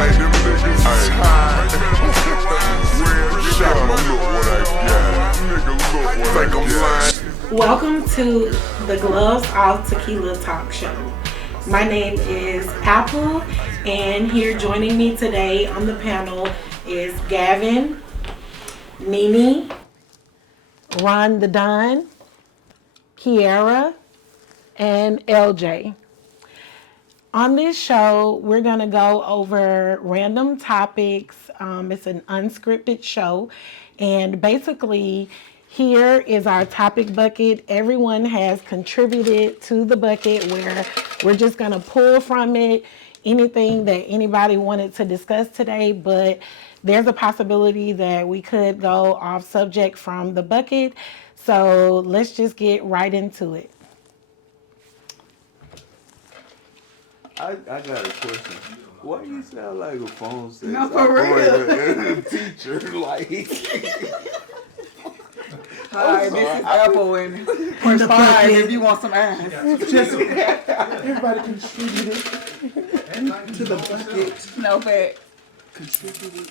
think them niggas tired. Shout look what I got. Nigga, look what I got. Welcome to the Gloves Off Tequila Talk Show. My name is Apple, and here joining me today on the panel is Gavin, Nene, Ron the Don, Kiara, and LJ. On this show, we're going to go over random topics. It's an unscripted show. And basically, here is our topic bucket. Everyone has contributed to the bucket where we're just going to pull from it anything that anybody wanted to discuss today. But there's a possibility that we could go off subject from the bucket. So let's just get right into it. I got a question. Why you sound like a phone sex No, for real. teacher? Like, hi, this is Apple and push 5 if you want some ass. Everybody contributed to the bucket. No fat. Contributed.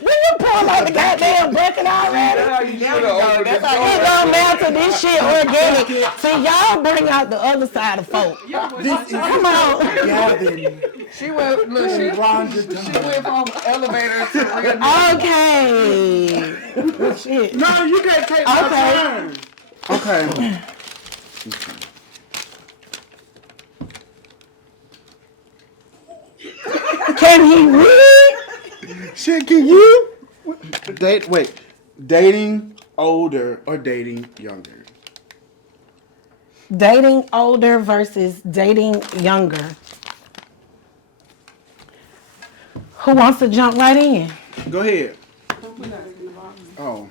When you pull out the goddamn bucket already, you should have opened it don't matter. This shit organic. See, y'all bring out the other side of folk. Come on. Gavin. She went. Look, she went from elevator to real. Okay. Shit. No, you can't take my turn. Okay. Can he read? Shit, can you? Dating older or dating younger? Dating older versus dating younger. Who wants to jump right in? Go ahead. Oh.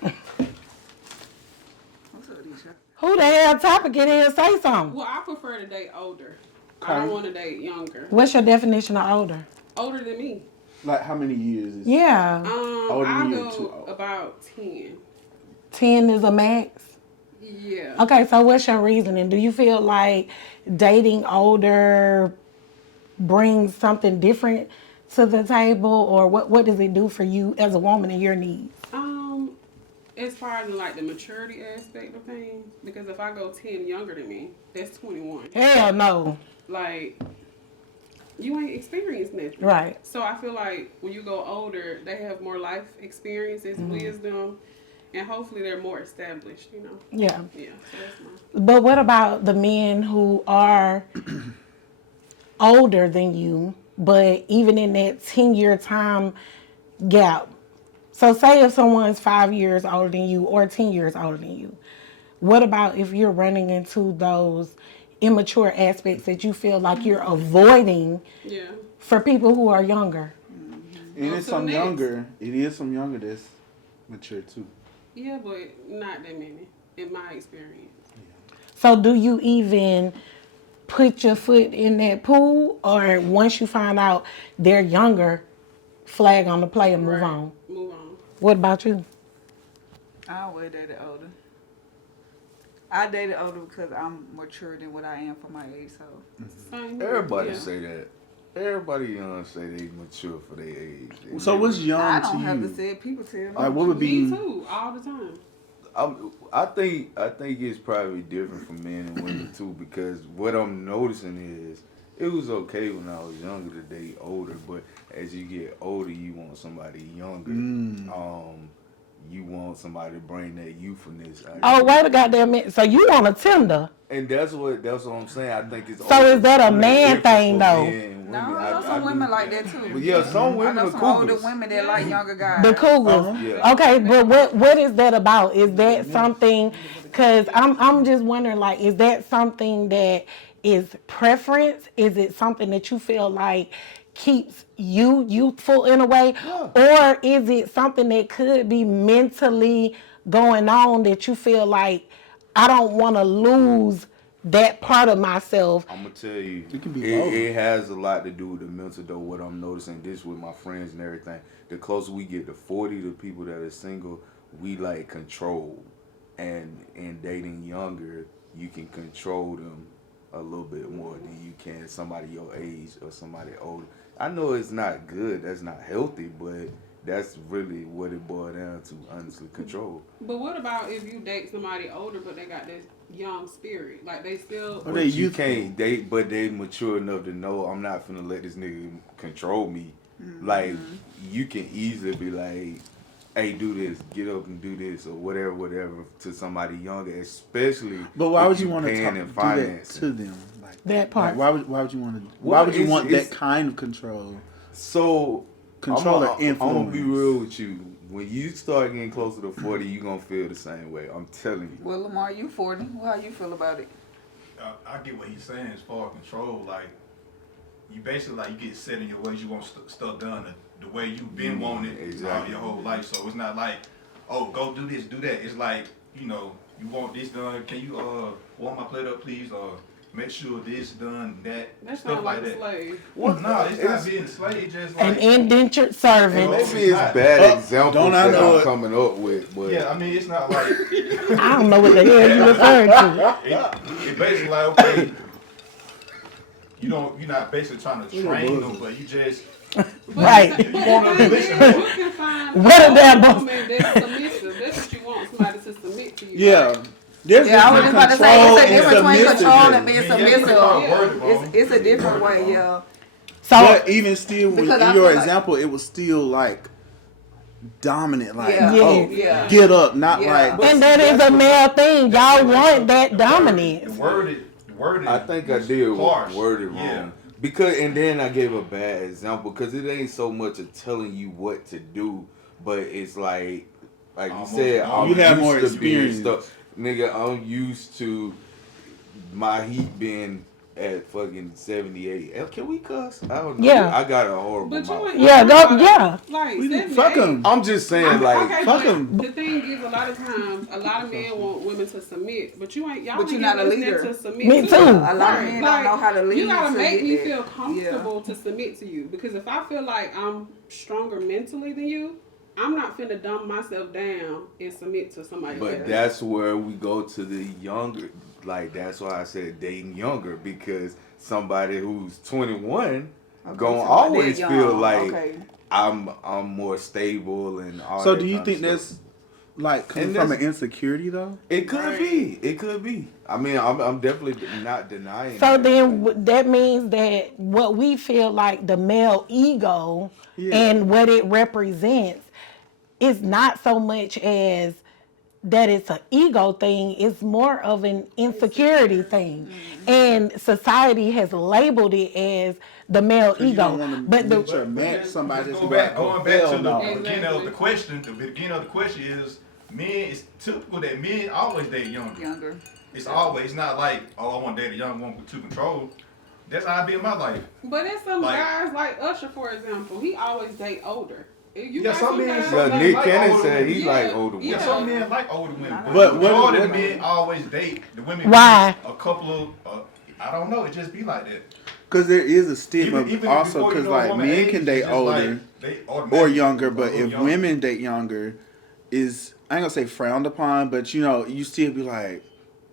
Who the hell topic it is? Say something. Well, I prefer to date older. I don't want to date younger. What's your definition of older? Older than me. Like how many years is Yeah. older I than you or too go old? about 10. 10 is a max? Yeah. Okay, so what's your reasoning? Do you feel like dating older brings something different to the table, or what does it do for you as a woman and your needs? As far as like the maturity aspect of things, because if I go 10 younger than me, that's 21. Hell no. Like, you ain't experienced nothing. Right. So I feel like when you go older, they have more life experiences, wisdom, and hopefully they're more established, you know? Yeah. Yeah, so that's my... But what about the men who are older than you, but even in that 10-year time gap? So say if someone's 5 years older than you or 10 years older than you, what about if you're running into those immature aspects that you feel like you're avoiding for people who are younger? And it's some younger. It is some younger that's mature too. Yeah, but not that many, in my experience. So do you even put your foot in that pool, or once you find out they're younger, flag on the play and move on? Move on. What about you? I always dated older. I dated older because I'm mature than what I am for my age, so. everybody say that. Everybody young say they mature for their age. So what's young I to don't you? have to say it. People tell me. Like what would be? Me too, all the time. I think it's probably different for men and women too, because what I'm noticing is it was okay when I was younger to date older, but as you get older, you want somebody younger. You want somebody to bring that youthfulness out. Oh, wait a goddamn minute. So you want a Tinder? And that's what I'm saying. I think it's. So is that a man thing though? No, I know some women like that too. But yeah, some women I know are some cougars. older women that like younger guys. The cougars. Yeah. Okay, but what is that about? Is that something? Because I'm just wondering, like, is that something that is preference? Is it something that you feel like keeps you youthful in a way? Yeah. Or is it something that could be mentally going on that you feel like I don't want to lose that part of myself? I'm gonna tell you, It can be both. it has a lot to do with the mental though. What I'm noticing this with my friends and everything. The closer we get to 40, the people that are single, we like control. And in dating younger, you can control them a little bit more than you can somebody your age or somebody older. I know it's not good. That's not healthy, but that's really what it boiled down to. Honestly, control. But what about if you date somebody older, but they got this young spirit? Like they still. Or But they you youthful. can't date, but they mature enough to know I'm not finna let this nigga control me. Like you can easily be like, "Hey, do this, get up and do this, or whatever," to somebody younger, especially. But why if would you want to paying do and that financing. to them? Like That part. Like, why would you want to? Well, Why would you it's- want it's- that kind of control? So Control or I'm influence? gonna be real with you. When you start getting closer to 40, you gonna feel the same way. I'm telling you. Well, Lamar, you 40. How you feel about it? I get what he's saying as far as control. Like, you basically, like, you get set in your ways. You want stuff done the way you've been wanting it Exactly. your whole life. So it's not like, oh, go do this, do that. It's like, you know, you want this done. Can you warm my plate up, please? Or make sure this done, that, That stuff sounds like like a that. slave. Well, no, it's not being a slave. Just An like, indentured servant. Maybe it's bad examples don't I that know I'm it? coming up with, but yeah, I mean, it's not like, I don't know what the hell you referring to. it basically like, okay, you're not basically trying to train them, but you just, Right. you want to listen You more. can find What a about both? woman that's submissive. That's what you want, somebody to submit to you. Yeah. Right? There's Yeah, I was just about to say it's a difference between control and being Yeah, submissive. yeah. It's a different way, yeah. So But even still, Because I in your feel like- example, it was still like dominant. Like, Yeah. oh, Yeah. get up, not Yeah. like. and that is a male thing. Y'all want that dominance. The worded. I think I did harsh. word it wrong. Yeah. Because and then I gave a bad example because it ain't so much of telling you what to do, but it's like you Almost said, all. I'm You have used more to being experience. stuck. Nigga, I'm used to my heat being at fucking 78. Can we cuss? I don't know. Yeah. I got a horrible But you mouth. ain't Yeah, talking go, about, yeah. Like, We didn't 78. fuck 'em. I'm just saying, like, Okay, fuck but 'em. the thing is, a lot of times, a lot of men want women to submit, but you ain't. Y'all But ain't you're not getting a listening leader. to submit. Me too. A lot of Right. men Like, don't know how to lead. You gotta to make get me there. feel comfortable to submit to you, because if I feel like I'm stronger mentally than you, I'm not finna dumb myself down and submit to somebody but else. that's where we go to the younger. Like, that's why I said dating younger, because somebody who's 21 Okay, gonna so always they're feel young. like Okay. I'm more stable and all So that do you kind think of that's stuff. like coming And from an that's- insecurity though? It could be. It could be. I mean, I'm definitely not denying. So that. then that means that what we feel like the male ego Yeah. and what it represents is not so much as that it's an ego thing, it's more of an insecurity thing. And society has labeled it as the male 'Cause you ego. don't want to But meet the or match somebody that's Going back to the no. beginning of the question. The beginning of the question is, men. It's typical that men always date younger. Younger. It's always not like, oh, I want to date a young woman to control. That's how I be in my life. But there's some Like- guys like Usher, for example. He always date older. You Yeah, got some men- guys some Yeah, that Nick like Cannon older said he women. like Yeah, older Yeah, women. some men like older women. But majority what- of men always date the women. Why? A couple of, I don't know. It just be like that. Because there is a stigma Even also before you because know a like woman men age, can date it's just older like they or automatically younger, a but little if younger. women date younger, is I ain't gonna say frowned upon, but you know you still be like,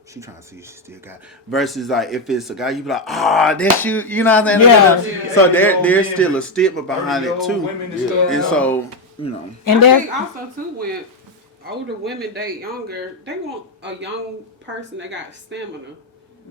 she trying to see if she still got. Versus like if it's a guy, you be like, that's you. You know what I'm saying? Yeah. So 80-year-old there's men still a with stigma behind it 30-year-old too, women and Yeah. stuff. and so you know. and I that's think also too, when older women date younger, they want a young person that got stamina.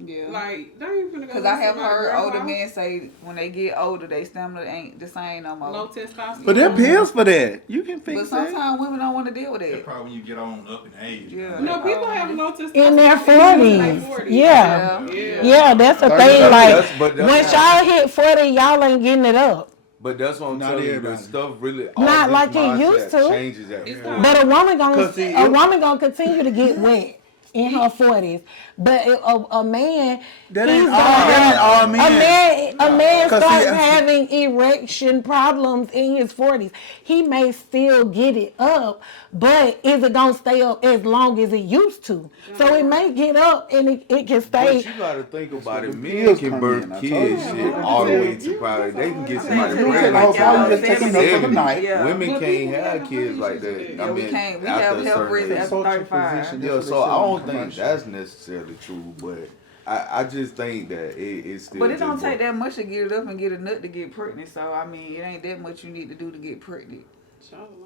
Yeah. Like they ain't finna go. Because I have listen to my heard grandpa. older men say when they get older, they stamina ain't the same no more. Low testosterone. But there are pills for that. You can But fix that. sometimes women don't want to deal with That's it. probably when you get on up in age. Yeah. No, people have low testosterone in their their 40s. Yeah. Yeah. Yeah, that's the Thirty- thing. That's- Like, but that's once not- y'all hit 40, y'all ain't getting it up. But that's what I'm Not telling you. everybody. The stuff really all Not this like it mindset used to. changes at It's 40. not. But a woman gonna 'Cause see, a woman gonna continue to get wet in her 40s. But a man, That he's ain't gonna all- that have- ain't all men. A man 'Cause starts see, having erection problems in his 40s. He may still get it up, but is it gonna stay up as long as it used to? So it may get up and it can stay. But you gotta think about it. the Men pills can come birth in, I kids told you. shit all the way to probably they can get somebody You You take the pregnant. whole time, you just take enough for the 70. night. Yeah. Women But can't people have got kids like appreciation that. to Yeah, I we mean, can't. We after have a health certain risks age. after Social 35. position, Yeah, that's so what they I say in don't the think commercial. that's necessarily true, but I just think that it's still. But it don't just take that much to get it up and get a nut to get pregnant. So I mean, it ain't that much you need to do to get pregnant.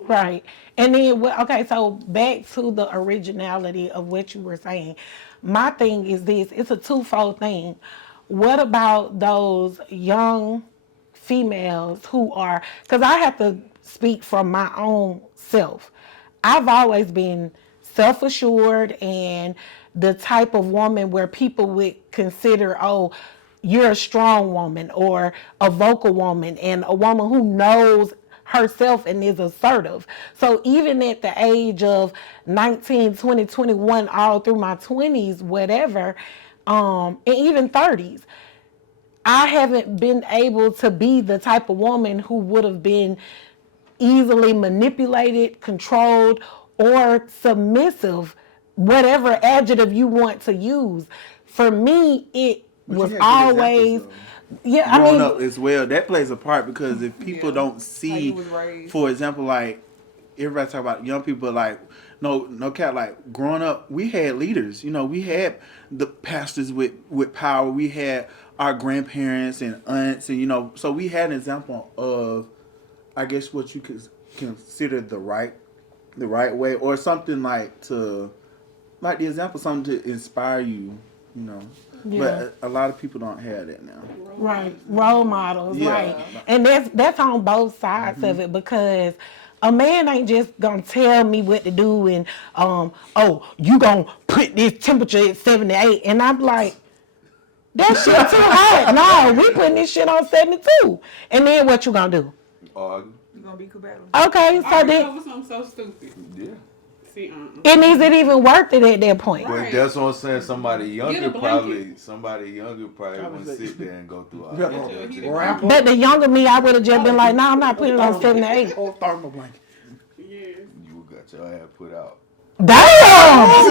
Right. And then, okay, so back to the originality of what you were saying. My thing is this, it's a twofold thing. What about those young females who are, because I have to speak from my own self. I've always been self-assured and the type of woman where people would consider, oh, you're a strong woman or a vocal woman and a woman who knows herself and is assertive. So even at the age of 19, 20, 21, all through my 20s, whatever, and even 30s, I haven't been able to be the type of woman who would have been easily manipulated, controlled, or submissive, whatever adjective you want to use. For me, it But was you had good always, examples, yeah, I growing mean, up as well, that plays a part because if people don't How see, you was raised. for example, like everybody talk about young people, like no cap, like growing up, we had leaders. You know, we had the pastors with power. We had our grandparents and aunts, and so we had an example of, I guess, what you could consider the right way, or something like the example, something to inspire you. Yeah. But a lot of people don't have that now. right, role models, Yeah. right. And that's on both sides of it, because a man ain't just gonna tell me what to do and oh, you gonna put this temperature at 78, and I'm like, that shit too hot. No, we putting this shit on 72. And then what you gonna do? Argue. You gonna be compatible. Okay, so I then, over something so stupid. Yeah. See, and is it even worth it at that point? But Right. that's what I'm saying. Somebody Get a younger blanket. wouldn't sit there and go through all Yeah, that. wrap up. But the younger me, I would have just been like, no, I'm not putting it on 78. Or thermal blanket. Yeah. You got your ass put out. Damn!